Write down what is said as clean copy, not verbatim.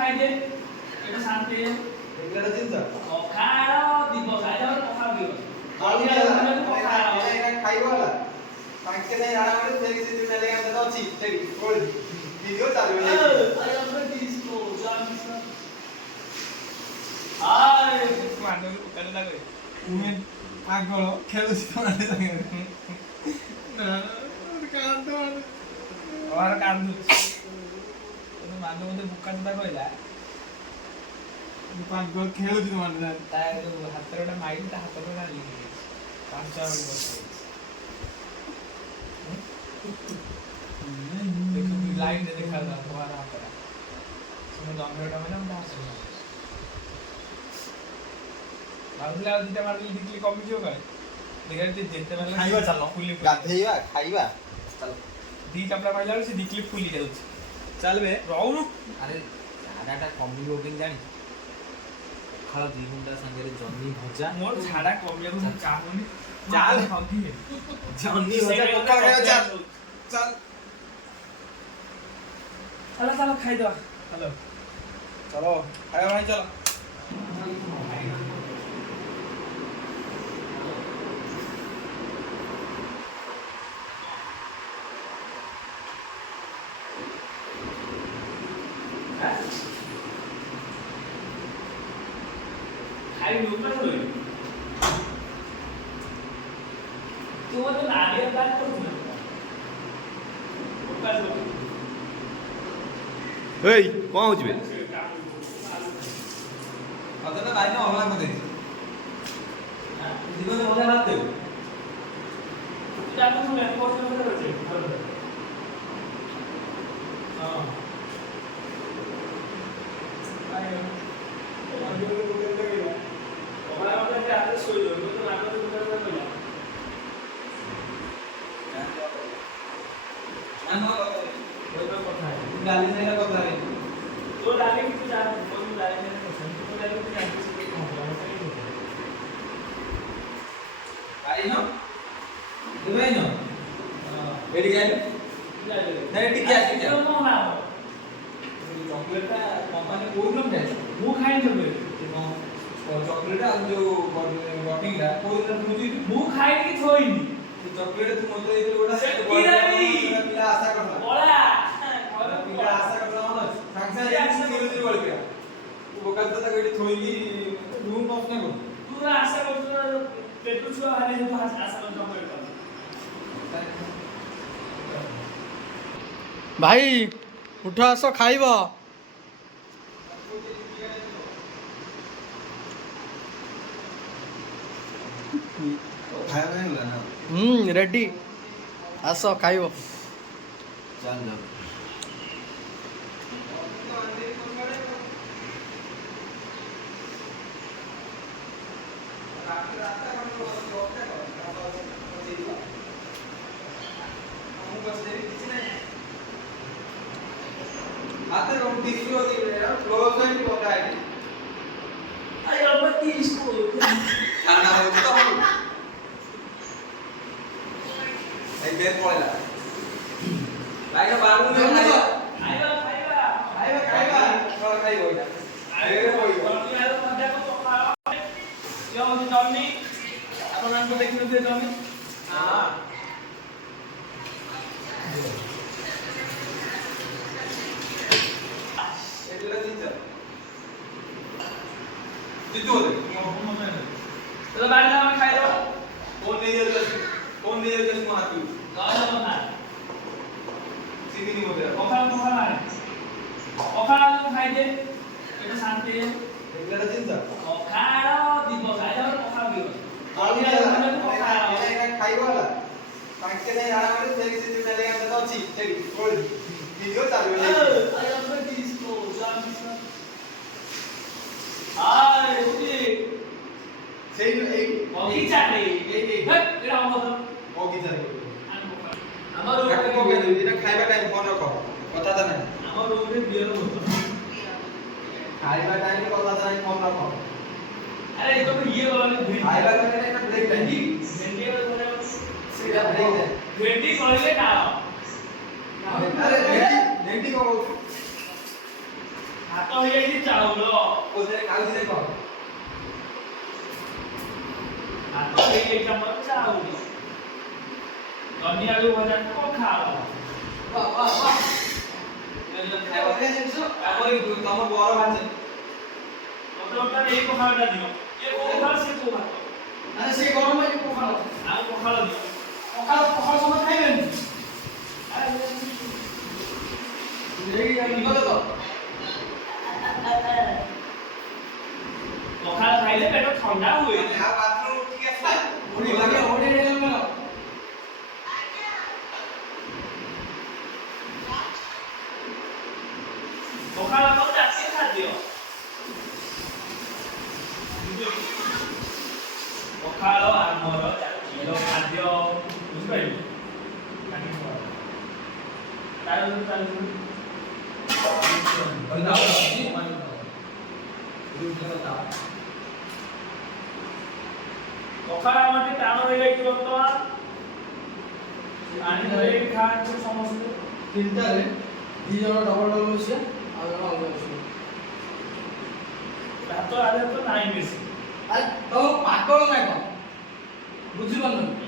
ଖାଇଦେ ଏଟା ଶାନ୍ତି ଏଗୁଡା ଚିନ୍ତା ପଖାଳ ଦିବ ଖାଇଦବ ପଖାଳ ଦିବ ଖାଇବ ହେଲା ତାଙ୍କେ ନାଇଁ ଆଡା ମାନେ ସେଇ ସେ ଦିନ ଲାଗା ତ ଅଛି ସେଇ କୋଳି ଭିଡିଓ ଚାଲିବ ମାଣ୍ଡୁ ପକାଲେ ଲାଗେ ମୁଁ ପାଗଳ ଖେଳୁଛି ତ ମାନେ ସାଙ୍ଗରେ ନା କାନ୍ଦ और कांदुच तो मानो मते बुकाटा कहला ପାଗଳ ଖେଳୁଛି ତ ମାନେ ତା ହାତରେ ଗୋଟେ ମାଇଲି ତା ହାତରେ ଗୋଟେ ଲିଖି ପାଞ୍ଚ ମିନିଟ୍ ବସି देखो लाइन दे देखा था तुम्हारा हाथ तुम दंडटा माने हम हसु भाबुला ଆଉ ଦିଟା ମାରଲି ଦିକଲି କମି ଯିବ କାଳେ ଦେଖା ଯେତେ ମାରଲେ ଖାଇବା ଚାଲ ଫୁଲି ଗାଧେଇବା ଖାଇବା ଚାଲ ଦି ଚାପଡ଼ା ମାଇଲା ବେଳକୁ ସେ ଦିକଲି ଫୁଲି ଯାଉଛି ଚାଲବେ ରହୁନୁ ଆରେ ଝାଡ଼ାଟା କମିବ କେମିତି ଜାଣି ପଖାଳ 2 ଘଣ୍ଟା ସାଙ୍ଗରେ ଜହ୍ନି ଭଜା ମୋର ଝାଡା କମିବାକୁ ମୁଁ ଚାହୁଁନି ଚାଲ। ହଗିବେ ଜହ୍ନି ଭଜା ପଖାଳ ଖାଇବା ଚାଲ ଚାଲ चलो चलो खाई दो हेलो चलो खाଇବା ଭାଇ ଚାଲ खाई लूँ ना थोड़ी तू वो तो नारियल बात कर तू ऊपर लो ଏଇ କ'ଣ ହଉଛି ବେ ଅଦା ତ ଭାଇ ଅଲଗା କରି ଦେଇଛି ଜୀବନ ଅଲଗା ହାତ ଦେଉ जातो तू मैं कोर्स में कर रहे हां आयो हमारा मतलब क्या है सोई लो तो नाम तो कर रहा ନା ନ कोई तो କଥା है ଗାଲି ନାଇଲା କଥା ରେ तो डाले कि तू जा कोई डाले नहीं पसंद तो डाले कि जान से कौन ଭାଇ ନ ଏ ଭାଇ ନ ଏଡି ଗାଲି ନାଇଁ ଟିକେ ଆସି ଯା तो कौन आ ଚକୋଲେଟ ଟା କମ୍ପାନୀ କୋଉ ଦିନ ଖାଇଛ ମୁଁ ଖାଇନି ତବେ ଚକୋଲେଟ ଆଉ ଯୋଉ ବଟିଂ ଟା କୋଉ ଦିନ ଖୁଜି ମୁଁ ଖାଇକି ଥୋଇନି ଚକୋଲେଟ ତୁ ମତେ ଦେଇଥିଲୁ ଗୋଟା ପିଲା ଆଶା କରୁଥିଲା ପଳା ପିଲା ଆଶା କରୁଥିଲା ମନେ ଅଛି ସାଙ୍ଗେ ସାଙ୍ଗେ କିଲୋ ବଳି ପିଲା ତୁ ବୋକା ତ ତାକୁ ଏଠି ଥୋଇକି ରୁମ୍ ନଷ୍ଟ ନା କରୁ ତୁ ଆଶା କରୁଛୁ ପେଟୁ ଛୁଆ ହାରି ତୁ ଆଶା କରୁଛୁ ଭାଇ ଉଠ ଆସ ଖାଇବ ଖାଇବା ହେଲା ନା ରେଡି ଆସ ଖାଇବ ଚାଲ ଯାଉ आते हम टिश्यू होती है यार क्लोज है कि होता है अरे अब मत इसको खाना हो तो एक बेर पड़ेला लाइक बाबू ने खाइबा और खाइबो एटा बेरे पड़िबो यार मजा को पकाओ यो होची जॉनी आपनको देखिन दे जॉनी हां एटला जिंजा जितु दे तो बाड़ी में खाइ दो कौन नहीं जाते इसको हाथ में गाना बना सीधी नहीं होते पखाल मारे पखाल तो खाइ दे एटा शांति एगला जिंजा पखाल दिब खाइदो पखाल दिब खाइबो होला तांके नै आडा माने सेई से दिन लागा त अछि सेई कोଳି भिडियो चालू है अरे अब इसको जान आय उठी सेई एई बगीचा रे हट एरा हो तो बगीचा रे हमर काटे मगे दे इना खाइबा टाइम फोन रख कथा त नै हमर रूम रे बियर बोतल खाइबा टाइम कथा त नै फोन रख अरे तो ये वाला भेंडी खाइबा टाइम नै ना ब्रेक टाइम भेंडी वाला सीधा ब्रेक दे भेंडी करले ना अरे भेंडी को ଭାତ ହେଇଯାଇଛି ଚାଉଳ କୋଉଥିରେ ଖାଉଛି ଦେଖ। ଭାତ ହେଇଯାଇଛି ଆମର ଚାଉଳ ଜହ୍ନି ଆଳୁ ଭଜା ପଖାଳ ବାଃ ବାଃ ବାଃ। ବଢିଆ ଜିନିଷ। ଆମର ତମ ବର ଭାଜେ। ମତେ ବର୍ତ୍ତମାନ ଏଇ ପଖାଳଟା ଦିଅ ଇଏ କୋଉ ପଖାଳ ସେ କୋଉ ଭାତ ଆରେ ସେ ଗରମ ହେଇକି ପଖାଳ ଆଉ ପଖାଳ ଦିଅ ପଖାଳ ପଖାଳ ସମସ୍ତେ ଖାଇବେନି ପଖାଳ ଖାଇଲେ ପେଟ ଥଣ୍ଡା ହୁଏ ଆଉ ବାଥରୁମ ଉଠିକି ଆସିଲା। ଓଡ଼ି ଓଡ଼ି ଓଡ଼ି ରେଲ ପଖାଳ ଆମର ଜାତୀୟ ଖାଦ୍ୟ ପଖାଳ ଆମର ଜାତୀୟ ଖାଦ୍ୟ ବୁଝିପାରିଲେ ପଖାଳ ଆମର ଟିକେ ଟାଣ ରହିଯାଇଛି ବର୍ତ୍ତମାନ ପାଣି ଧରେଇ ଖାଆନ୍ତୁ ସମସ୍ତେ ତିନିଟାରେ ଦି ଜଣ ଡବଲ ଡବଲ ବସିବା ଆଉ ଜଣ ଅଲଗା ବସିବା ଭାତ ଆରେ ତ ନାହିଁ ବେଶୀ ଆରେ ତମ ପାଗଳ ନାଇଁ କଣ ବୁଝିପାରୁନ